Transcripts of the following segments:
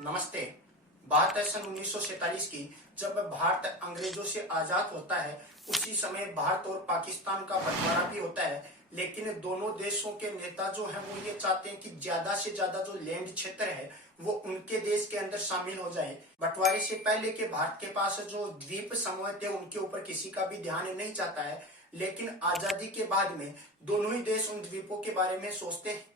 नमस्ते। बात है सन 1947 की, जब भारत अंग्रेजों से आजाद होता है। उसी समय भारत और पाकिस्तान का बंटवारा भी होता है, लेकिन दोनों देशों के नेता जो हैं वो ये चाहते हैं कि ज्यादा से ज्यादा जो लैंड क्षेत्र है वो उनके देश के अंदर शामिल हो जाए। बंटवारे से पहले के भारत के पास जो द्वीप समूह थे उनके ऊपर किसी का भी ध्यान नहीं जाता है, लेकिन आजादी के बाद में दोनों ही देश उन द्वीपों के बारे में सोचते हैं।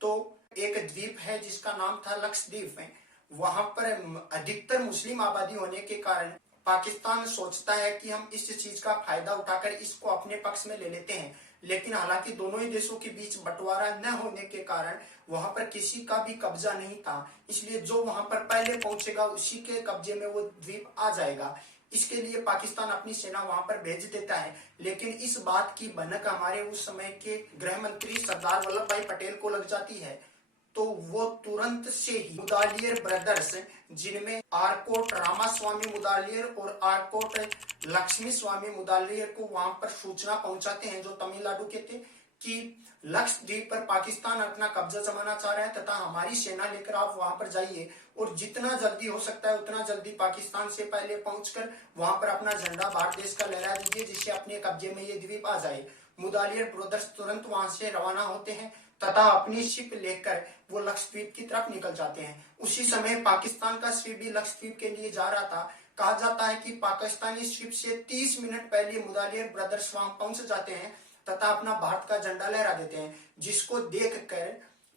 तो एक द्वीप है जिसका नाम था लक्षद्वीप है। वहां पर अधिकतर मुस्लिम आबादी होने के कारण पाकिस्तान सोचता है कि हम इस चीज का फायदा उठाकर इसको अपने पक्ष में ले लेते हैं, लेकिन हालांकि दोनों ही देशों के बीच बंटवारा न होने के कारण वहां पर किसी का भी कब्जा नहीं था। इसलिए जो वहां पर पहले पहुंचेगा उसी के कब्जे में वो द्वीप आ जाएगा। इसके लिए पाकिस्तान अपनी सेना वहां पर भेज देता है, लेकिन इस बात की भनक हमारे उस समय के गृह मंत्री सरदार वल्लभ भाई पटेल को लग जाती है। तो वो तुरंत से ही मुदालियर ब्रदर्स, जिनमें आरकोट रामास्वामी मुदालियर और आरकोट लक्ष्मी स्वामी मुदालियर को वहां पर सूचना पहुंचाते हैं, जो तमिलनाडु के थे, कि लक्षद्वीप पर पाकिस्तान अपना कब्जा जमाना चाह रहा है तथा हमारी सेना लेकर आप वहां पर जाइए और जितना जल्दी हो सकता है उतना जल्दी पाकिस्तान से पहले पहुंचकर वहां पर अपना झंडा भारत देश का लहरा दीजिए, जिससे अपने कब्जे में ये द्वीप आ जाए। मुदालियर ब्रदर्स तुरंत वहां से रवाना होते हैं तथा अपनी शिप लेकर वो लक्षद्वीप की तरफ निकल जाते हैं। उसी समय पाकिस्तान का शिप भी लक्षद्वीप के लिए जा रहा था। कहा जाता है कि पाकिस्तानी शिप से 30 मिनट पहले मुदालियर ब्रदर्स वहां पहुंच जाते हैं तथा अपना भारत का झंडा लहरा देते हैं, जिसको देखकर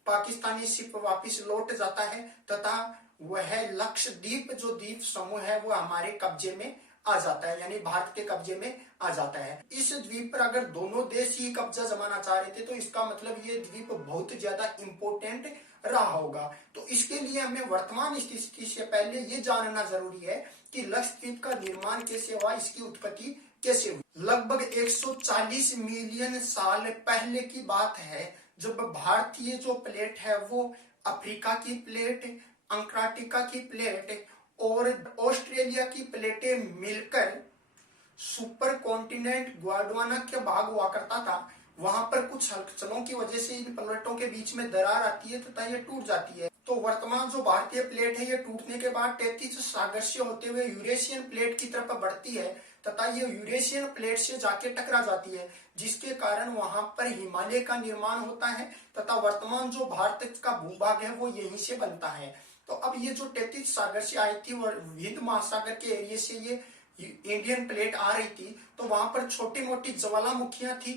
पाकिस्तानी शिप वापिस लौट जाता है तथा वह लक्षद्वीप जो द्वीप समूह है वो हमारे कब्जे में आ जाता है, यानी भारत के कब्जे में आ जाता है। इस द्वीप पर अगर दोनों देश ही कब्जा जमाना चाह रहे थे तो इसका मतलब ये द्वीप बहुत ज्यादा इंपोर्टेंट रहा होगा। तो इसके लिए हमें वर्तमान स्थिति से पहले ये जानना जरूरी है कि लक्षद्वीप का निर्माण कैसे हुआ, इसकी उत्पत्ति कैसे हुई। लगभग 140 मिलियन साल पहले की बात है, जब भारतीय जो प्लेट है वो अफ्रीका की प्लेट, अंटार्कटिका की प्लेट और ऑस्ट्रेलिया की प्लेटें मिलकर सुपर कॉन्टिनेंट गोंडवाना का भाग हुआ करता था। वहां पर कुछ हलचलों की वजह से इन प्लेटों के बीच में दरार आती है तथा ये टूट जाती है। तो वर्तमान जो भारतीय प्लेट है ये टूटने के बाद 33 सागर से होते हुए यूरेशियन प्लेट की तरफ बढ़ती है तथा ये यूरेशियन प्लेट से जाके टकरा जाती है, जिसके कारण वहां पर हिमालय का निर्माण होता है तथा वर्तमान जो भारत का भूभाग है वो यहीं से बनता है। तो अब ये जो 33 सागर से आई थी और हिंद महासागर के एरिया से ये इंडियन प्लेट आ रही थी, तो वहां पर छोटी मोटी ज्वालामुखियां थी।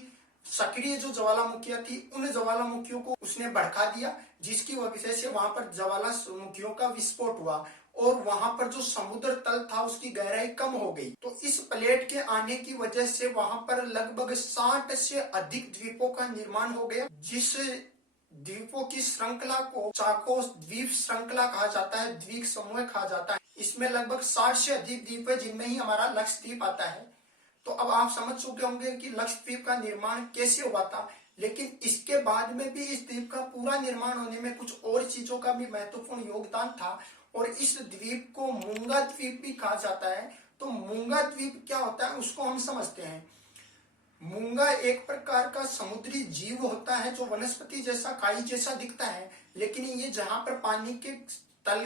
सक्रिय जो ज्वालामुखियां थी उन ज्वालामुखियों को उसने भड़का दिया, जिसकी वजह से वहां पर ज्वालामुखियों का विस्फोट हुआ और वहां पर जो समुद्र तल था उसकी गहराई कम हो गई। तो इस प्लेट के आने की वजह से वहां पर लगभग 60 से अधिक द्वीपों का निर्माण हो गया, जिस द्वीपों की श्रृंखला को चाकोस द्वीप श्रृंखला कहा जाता है, द्वीप समूह कहा जाता है। इसमें लगभग 60 से अधिक द्वीप है, जिनमें ही हमारा लक्षद्वीप आता है। तो अब आप समझ चुके होंगे कि लक्षद्वीप का निर्माण कैसे हुआ था, लेकिन इसके बाद में भी इस द्वीप का पूरा निर्माण होने में कुछ और चीजों का भी महत्वपूर्ण योगदान था और इस द्वीप को मूंगा द्वीप भी कहा जाता है। तो मूंगा द्वीप क्या होता है उसको हम समझते हैं। मूंगा एक प्रकार का समुद्री जीव होता है जो वनस्पति जैसा काई जैसा दिखता है, लेकिन ये जहां पर पानी के तल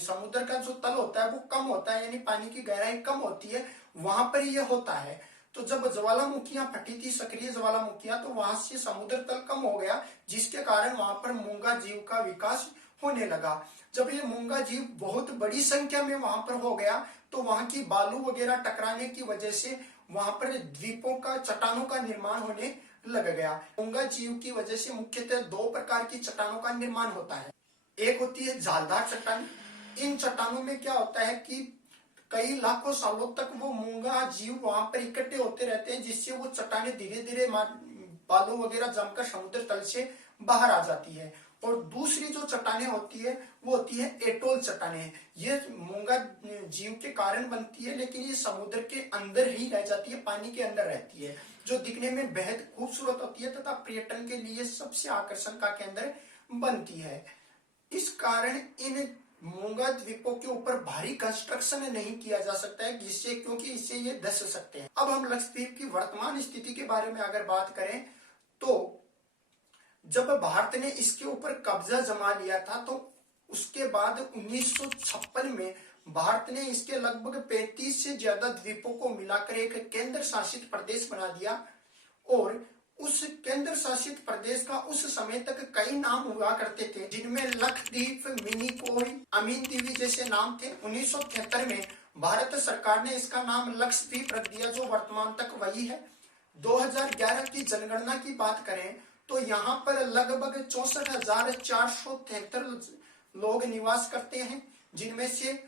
समुद्र का जो तल होता है वो कम होता है, यानी पानी की गहराई कम होती है, वहां पर ये होता है। तो जब ज्वालामुखियां फटी थी, सक्रिय ज्वालामुखियां, तो वहां से समुद्र तल कम हो गया, जिसके कारण वहां पर मूंगा जीव का विकास होने लगा। जब ये मूंगा जीव बहुत बड़ी संख्या में वहां पर हो गया तो वहां की बालू वगैरह टकराने की वजह से वहां पर द्वीपों का चट्टानों का निर्माण होने लग गया। मूंगा जीव की वजह से मुख्यतः दो प्रकार की चट्टानों का निर्माण होता है। एक होती है जालदार चट्टान। इन चट्टानों में क्या होता है कि कई लाखों सालों तक वो मूंगा जीव वहां पर इकट्ठे होते रहते हैं, जिससे वो चट्टाने धीरे धीरे बालू वगैरह जमकर समुद्र तल से बाहर आ जाती है। और दूसरी जो चट्टाने होती है वो होती है एटोल चट्टाने। ये मूंगा जीव के कारण बनती है, लेकिन ये समुद्र के अंदर ही रह जाती है, पानी के अंदर रहती है, जो दिखने में बेहद खूबसूरत होती है तथा पर्यटन के लिए सबसे आकर्षण का केंद्र बनती है। इस कारण इन मूंगा द्वीपों के ऊपर भारी कंस्ट्रक्शन नहीं किया जा सकता है, जिससे क्योंकि इससे ये धस सकते हैं। अब हम लक्षद्वीप की वर्तमान स्थिति के बारे में अगर बात करें तो जब भारत ने इसके ऊपर कब्जा जमा लिया था तो उसके बाद 1956 में भारत ने इसके लगभग 35 से ज्यादा द्वीपों को मिलाकर एक केंद्र शासित प्रदेश बना दिया। और उस केंद्र शासित प्रदेश का उस समय तक कई नाम हुआ करते थे, जिनमें लक्षद्वीप, मिनिकॉय, अमीन दीवी जैसे नाम थे। 1973 में भारत सरकार ने इसका नाम लक्षद्वीप रख दिया, जो वर्तमान तक वही है। 2011 की जनगणना की बात करें तो यहाँ पर लगभग 64,473 लोग निवास करते हैं, जिनमें से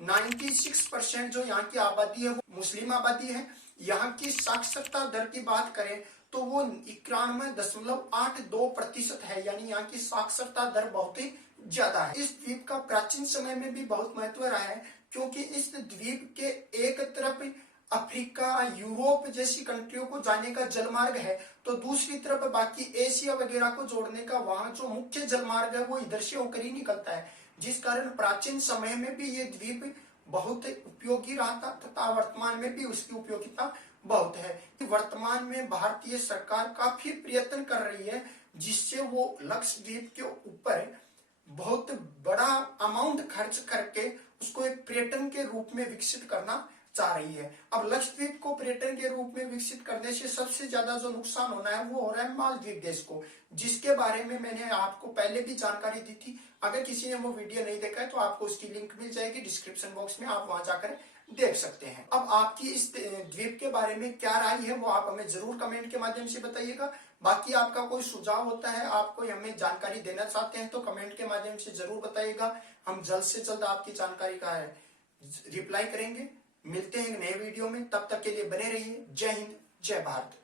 96% जो यहाँ की आबादी है वो मुस्लिम आबादी है। यहाँ की साक्षरता दर की बात करें तो वो 91.82% है, यानी यहाँ की साक्षरता दर बहुत ही ज्यादा है। इस द्वीप का प्राचीन समय में भी बहुत महत्व रहा है, क्योंकि इस द्वीप के एक तरफ अफ्रीका, यूरोप जैसी कंट्रियों को जाने का जलमार्ग है, तो दूसरी तरफ बाकी एशिया वगैरह को जोड़ने का वहां जो मुख्य जलमार्ग है वो इधर से होकर ही निकलता है। जिस कारण प्राचीन समय में भी ये द्वीप बहुत उपयोगी रहा था तथा वर्तमान में भी उसकी उपयोगिता बहुत है। वर्तमान में भारतीय सरकार काफी प्रयत्न कर रही है, जिससे वो लक्षद्वीप के ऊपर बहुत बड़ा अमाउंट खर्च करके उसको एक पर्यटन के रूप में विकसित करना चाह रही है। अब लक्षद्वीप को पर्यटन के रूप में विकसित करने से सबसे ज्यादा जो नुकसान होना है वो हो रहा है मालदीव देश को, जिसके बारे में मैंने आपको पहले भी जानकारी दी थी। अगर किसी ने वो वीडियो नहीं देखा है तो आपको उसकी लिंक मिल जाएगी डिस्क्रिप्शन बॉक्स में, आप वहां जाकर देख सकते हैं। अब आपकी इस द्वीप के बारे में क्या राय है वो आप हमें जरूर कमेंट के माध्यम से बताइएगा। बाकी आपका कोई सुझाव होता है, आप कोई हमें जानकारी देना चाहते हैं तो कमेंट के माध्यम से जरूर बताइएगा। हम जल्द से जल्द आपकी जानकारी का रिप्लाई करेंगे। मिलते हैं नए वीडियो में, तब तक के लिए बने रहिए। जय हिंद, जय भारत।